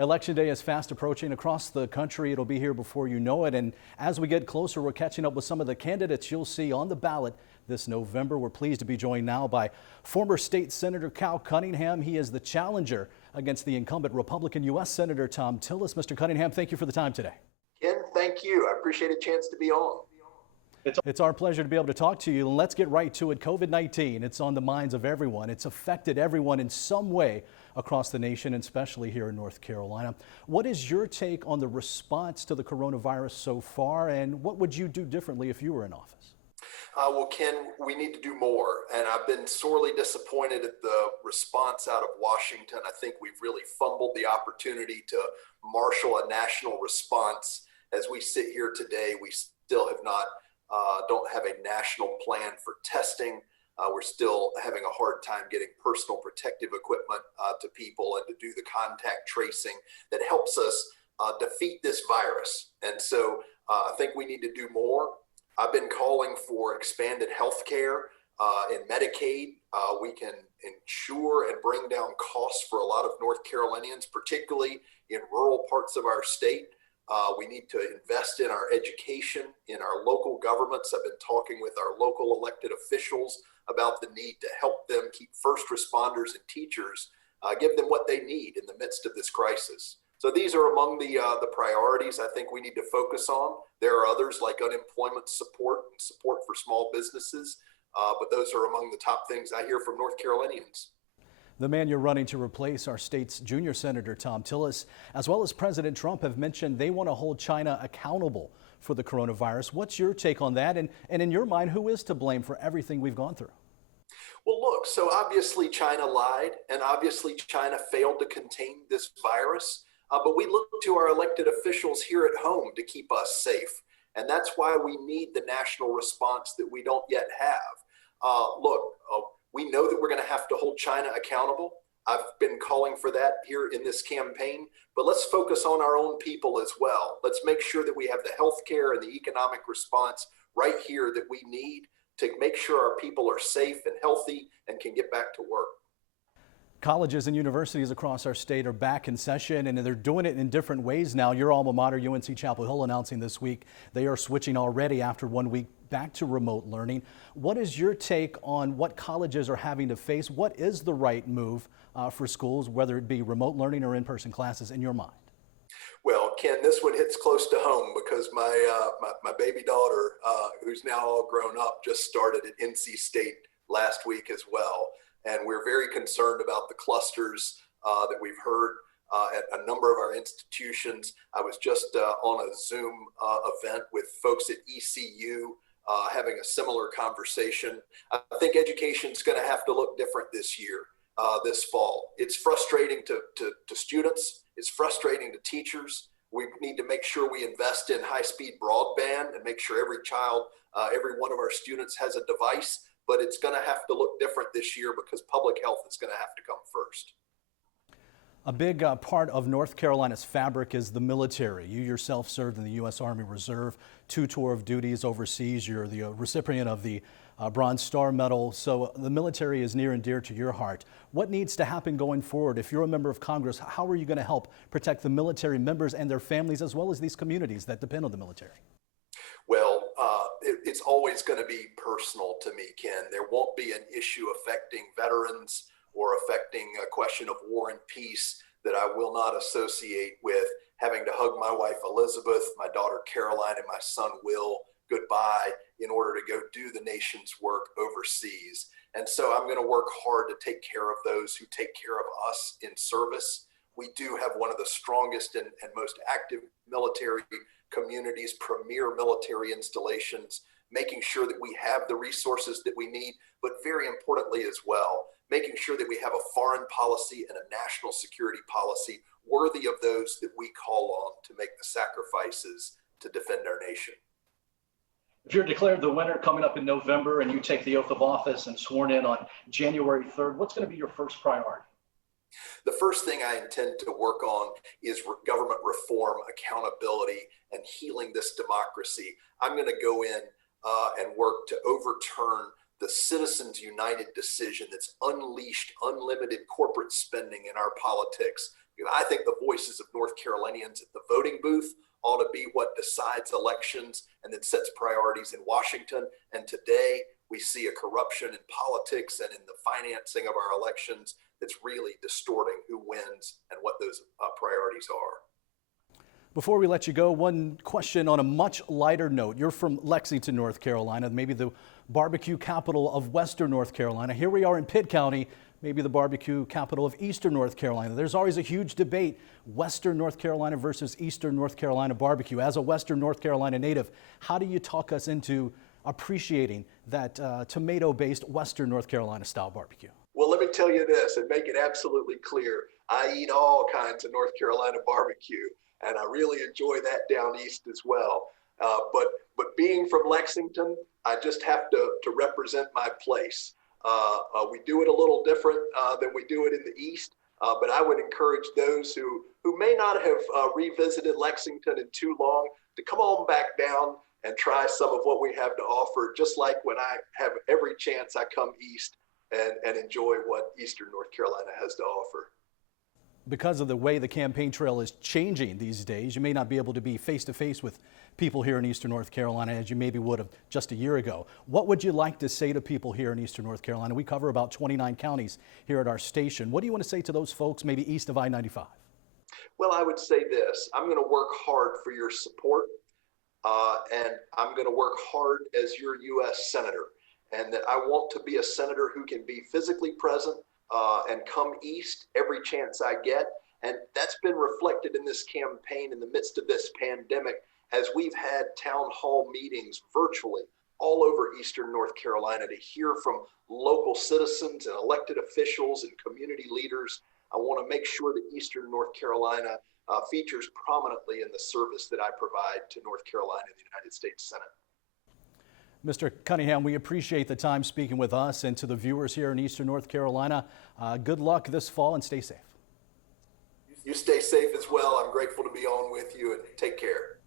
Election day is fast approaching across the country. It'll be here before you know it. And as we get closer, we're catching up with some of the candidates you'll see on the ballot this November. We're pleased to be joined now by former state Senator Cunningham. He is the challenger against the incumbent Republican U.S. Senator Tom Tillis. Mr. Cunningham, thank you for the time today. Ken, thank you. I appreciate a chance to be on. It's our pleasure to be able to talk to you. And let's get right to it. COVID-19, it's on the minds of everyone. It's affected everyone in some way across the nation, and especially here in North Carolina. What is your take on the response to the coronavirus so far, and what would you do differently if you were in office? Well, Ken, we need to do more, and I've been sorely disappointed at the response out of Washington. I think we've really fumbled the opportunity to marshal a national response. As we sit here today, we still have not don't have a national plan for testing. We're still having a hard time getting personal protective equipment to people and to do the contact tracing that helps us defeat this virus. And so I think we need to do more. I've been calling for expanded health care in Medicaid. We can ensure and bring down costs for a lot of North Carolinians, particularly in rural parts of our state. We need to invest in our education, in our local governments. I've been talking with our local elected officials about the need to help them keep first responders and teachers, give them what they need in the midst of this crisis. So these are among the priorities I think we need to focus on. There are others like unemployment support and support for small businesses, but those are among the top things I hear from North Carolinians. The man you're running to replace, our state's junior Senator Tom Tillis, as well as President Trump, have mentioned they want to hold China accountable for the coronavirus. What's your take on that? And in your mind, who is to blame for everything we've gone through? Well, look, so obviously China lied, and obviously China failed to contain this virus. But we look to our elected officials here at home to keep us safe. And that's why we need the national response that we don't yet have. We know that we're going to have to hold China accountable. I've been calling for that here in this campaign, but let's focus on our own people as well. Let's make sure that we have the health care and the economic response right here that we need to make sure our people are safe and healthy and can get back to work. Colleges and universities across our state are back in session, and they're doing it in different ways now. Your alma mater, UNC Chapel Hill, announcing this week they are switching already after 1 week back to remote learning. What is your take on what colleges are having to face? What is the right move for schools, whether it be remote learning or in-person classes, in your mind? Well, Ken, this one hits close to home because my baby daughter, who's now all grown up, just started at NC State last week as well. And we're very concerned about the clusters that we've heard at a number of our institutions. I was just on a Zoom event with folks at ECU having a similar conversation. I think education is going to have to look different this year, this fall. It's frustrating to students. It's frustrating to teachers. We need to make sure we invest in high-speed broadband and make sure every child, every one of our students has a device. But it's going to have to look different this year because public health is going to have to come first. A big part of North Carolina's fabric is the military. You yourself served in the U.S. Army Reserve, 2 tour of duties overseas. You're the recipient of the Bronze Star Medal. So the military is near and dear to your heart. What needs to happen going forward? If you're a member of Congress, how are you going to help protect the military members and their families, as well as these communities that depend on the military? Well, it's always going to be personal to me, Ken. There won't be an issue affecting veterans or affecting a question of war and peace that I will not associate with having to hug my wife, Elizabeth, my daughter, Caroline, and my son, Will, goodbye in order to go do the nation's work overseas. And so I'm going to work hard to take care of those who take care of us in service. We do have one of the strongest and most active military communities, premier military installations, making sure that we have the resources that we need, but very importantly as well, making sure that we have a foreign policy and a national security policy worthy of those that we call on to make the sacrifices to defend our nation. If you're declared the winner coming up in November and you take the oath of office and sworn in on January 3rd, what's going to be your first priority? The first thing I intend to work on is government reform, accountability, and healing this democracy. I'm going to go in and work to overturn the Citizens United decision that's unleashed unlimited corporate spending in our politics I think the voices of North Carolinians at the voting booth ought to be what decides elections and then sets priorities in Washington. And today we see a corruption in politics and in the financing of our elections that's really distorting who wins and what those priorities are. Before we let you go, one question on a much lighter note. You're from Lexington, North Carolina, maybe the barbecue capital of Western North Carolina. Here we are in Pitt County, maybe the barbecue capital of Eastern North Carolina. There's always a huge debate, Western North Carolina versus Eastern North Carolina barbecue. As a Western North Carolina native, how do you talk us into appreciating that tomato-based Western North Carolina style barbecue? Well, let me tell you this and make it absolutely clear. I eat all kinds of North Carolina barbecue, and I really enjoy that down east as well. But being from Lexington, I just have to represent my place. We do it a little different than we do it in the East, but I would encourage those who may not have revisited Lexington in too long to come on back down and try some of what we have to offer, just like when I have every chance I come east and enjoy what Eastern North Carolina has to offer. Because of the way the campaign trail is changing these days, you may not be able to be face-to-face with people here in Eastern North Carolina as you maybe would have just a year ago. What would you like to say to people here in Eastern North Carolina? We cover about 29 counties here at our station. What do you want to say to those folks maybe east of I-95? Well, I would say this. I'm going to work hard for your support, and I'm going to work hard as your U.S. Senator, and that I want to be a senator who can be physically present and come east every chance I get. And that's been reflected in this campaign in the midst of this pandemic, as we've had town hall meetings virtually all over Eastern North Carolina to hear from local citizens and elected officials and community leaders. I want to make sure that Eastern North Carolina features prominently in the service that I provide to North Carolina and the United States Senate. Mr. Cunningham, we appreciate the time speaking with us, and to the viewers here in Eastern North Carolina, good luck this fall and stay safe. You stay safe as well. I'm grateful to be on with you, and take care.